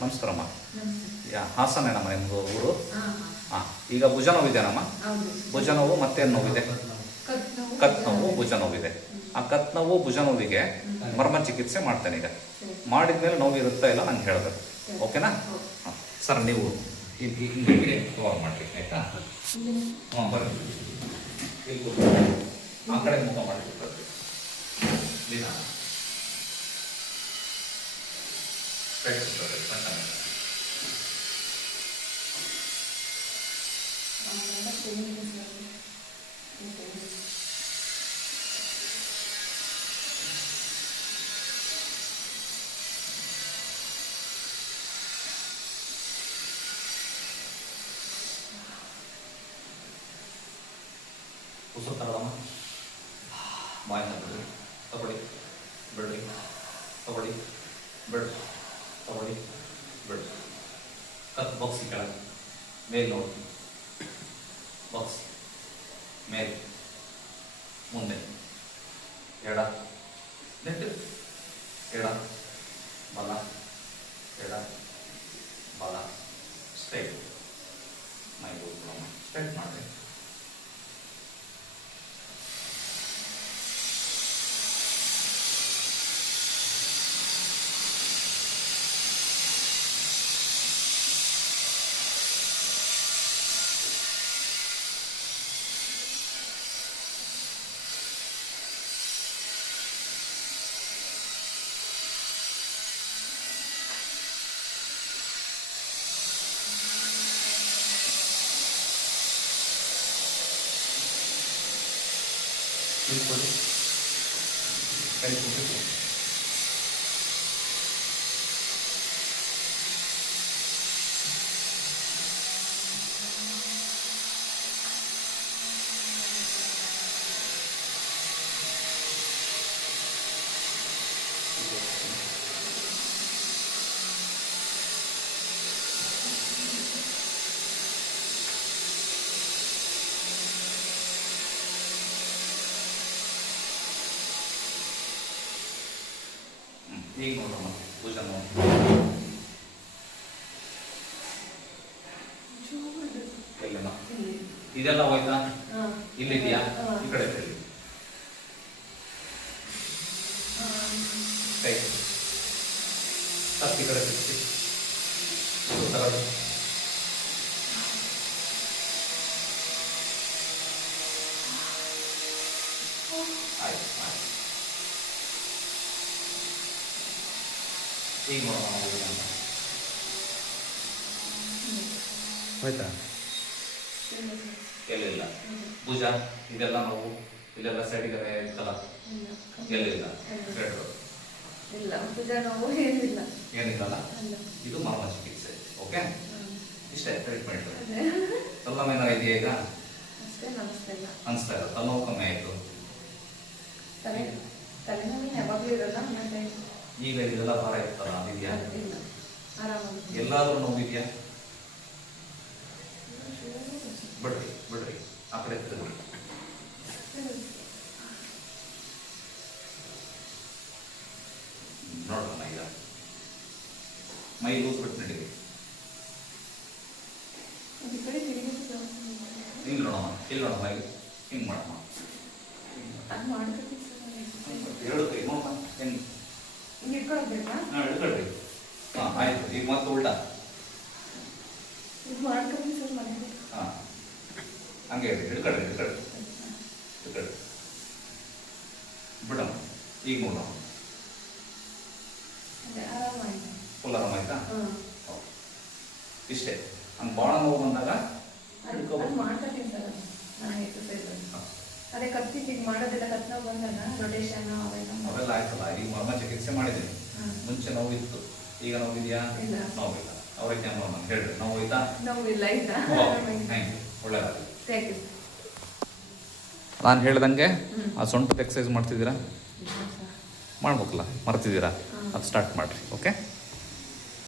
ನಮಸ್ಕಾರಮ್ಮ. ಯಾ ಹಾಸನ ಹಾಸನೇನಮ್ಮ ನಿಮ್ಮದು ಊರು? ಹಾಂ ಈಗ ಭುಜ ನೋವಿದೆನಮ್ಮ? ಹೌದು. ಭುಜ ನೋವು ಮತ್ತೇನು ನೋವಿದೆ? ಕತ್ ನೋವು. ಭುಜ ನೋವಿದೆ. ಆ ಕತ್ ನೋವು ಭುಜ ನೋವಿಗೆ ಮರ್ಮ ಚಿಕಿತ್ಸೆ ಮಾಡ್ತೇನೆ ಈಗ. ಮಾಡಿದ ಮಾಡಿದ್ಮೇಲೆ ನೋವು ಇರುತ್ತಾ ಇಲ್ಲ ನಂಗೆ ಹೇಳಬೇಕು. ಓಕೆನಾ? ಹಾಂ. ಸರ್ ನೀವು ಕವರ್ ಮಾಡಿರಿ ಆಯಿತಾ? ಹಾಂ ಬರ್ರಿ. ಆ ಕಡೆ ಮುಖ ಮಾಡಿ. ದಿನ Practice of it. ഉസത്തടണം വായന bed kabaddi bed kabaddi bed ತಗೊಳ್ಳಿ ಬಾಕ್ಸ್ ಕತ್ ಬಾಕ್ಸಿ ಕೆಳಗೆ ಮೇಲೆ ನೋಡಿ ಬಾಕ್ಸ್ ಮೇಲೆ ಮುಂದೆ ಎಡ ನೆಟ್ಟು ಎಡ ಬಲ ಎಡ ಬಲ ಸ್ಟ್ರೈಟ್ ಮೈ ಸ್ಟ್ರೈಟ್ ಮಾಡಿ ತಿಳ್ಕೊಳ್ಳಿ ಕೈ ಈಗ ನೋಡೋಣ ಇದೆಲ್ಲ ಹೋಯ್ತಾ ಇಲ್ಲಿದೆಯಾ ಈ ಕಡೆ. ಕೈ ಈ ಕಡೆ. ಇದು ತಗೊಳ್ಳಿ. ಆಯ್ತು ಆಯ್ತು ಅಂತ. ಹೋಯ್ತಾ ಎಲ್ಲಿಲ್ಲ? ಪೂಜಾ ಇದೆಲ್ಲ ನಾವು ಇದೆಲ್ಲ ಸೈಡಿಗೆ ಇತ್ತಲ್ಲ ಎಲ್ಲಿಲ್ಲ? ಸೈಡ್ ಇಲ್ಲ ಭುಜ ನೋವು ಏನಿಲ್ಲ. ಏನಿಲ್ಲಲ್ಲ? ಇದು ಮಾಮ ಚಿಕಿತ್ಸೆ ಓಕೆ. ಇಷ್ಟೇ ಟ್ರೀಟ್ಮೆಂಟ್ ತಲೆನೋವು ಏನಾರ ಇದೆಯಾ ಈಗ? ಇಲ್ಲ. ಅನಿಸ್ತಾ ಇಲ್ಲ. ತಲೆನೋವು ಕಮ್ಮಿ ಆಯಿತು. ತಲೆ ತಲೆನೋವು ಯಾವಾಗಲೂ ಇರಲ್ಲ ಈಗ ಇದೆಲ್ಲ ಭಾರ ಇರ್ತಲ್ಲ ಅದಿದೆಯಾ ಇಲ್ಲ ಎಲ್ಲಾದ್ರೂ ನೋವಿದೆಯಾ? ಬಿಡ್ರಿ ಬಿಡ್ರಿ. ಆ ಕಡೆ ತಿರುಗಿ ನೋಡೋಣ ಈಗ. ಮೈ ಲೂಸ್ ಬಿಟ್ಟು ನಡೀರಿ. ಈ ನೋಡಮ್ಮ ಇಲ್ಲಿ ನೋಡೋಣ ಇಲ್ಲಿ ಹಿಂಗೆ ಕೈ ನೋಡೋಣ ಹೆಂಗೆ ಹಿಂಗೆ. ಹಾಂ ಆಯ್ತು ಈಗ ಮತ್ತೆ ಉಲ್ಟಾ. ಹಾಂ ಹಂಗೆ ಇರಿ ಹಿಡ್ಕೊಳ್ರಿ ಹಿಡ್ಕೊಳ್ರಿ ಹಿಡ್ಕೊಳ್ರಿ ಬಿಡಮ್ಮ ಈಗ ನೋಡೋಣ ಫುಲ್ ಆರಾಮ ಆಯ್ತಾ. ಇಷ್ಟೇ. ಹಂಗೆ ಭಾಳ ನೋವು ಬಂದಾಗ ಅದು ಹಿಡ್ಕೊಬೋದು ಅದು ನಾನು ಈಗ ಮಾಡೋದೆಲ್ಲ ಕತ್ ನೋವು ಬಂದಾಗ ರೊಟೇಷನ್ ಅವೆಲ್ಲ ಅವೆಲ್ಲ ಆಯ್ತಲ್ಲ ಈಗ ಮರ್ಮ ಚಿಕಿತ್ಸೆ ಮಾಡಿದ್ದೀನಿ. ಮುಂಚೆ ನೋವು ಇತ್ತು ಈಗ ನೋವಿದೆಯಾ? ಇಲ್ಲ. ನೋವಿಲ್ಲ. ಅವ್ರಿಗೆ ಕ್ಯಾಮ್ರಾ ಹೇಳ್ರಿ. ನೋವು ಹೋಯ್ತಾ ನೋವಿಲ್ಲ ಆಯ್ತಾ? ಥ್ಯಾಂಕ್ ಯು ಒಳ್ಳೆಯದಾಗಲಿ ಥ್ಯಾಂಕ್ ಯು ನಾನು ಹೇಳ್ದಂಗೆ ಆ ಸೊಂಟದ ಎಕ್ಸಸೈಸ್ ಮಾಡ್ತಿದ್ದೀರಾ? ಮಾಡ್ಬೇಕಲ್ಲ ಮರ್ತಿದ್ದೀರಾ. ಅದು ಸ್ಟಾರ್ಟ್ ಮಾಡಿರಿ ಓಕೆ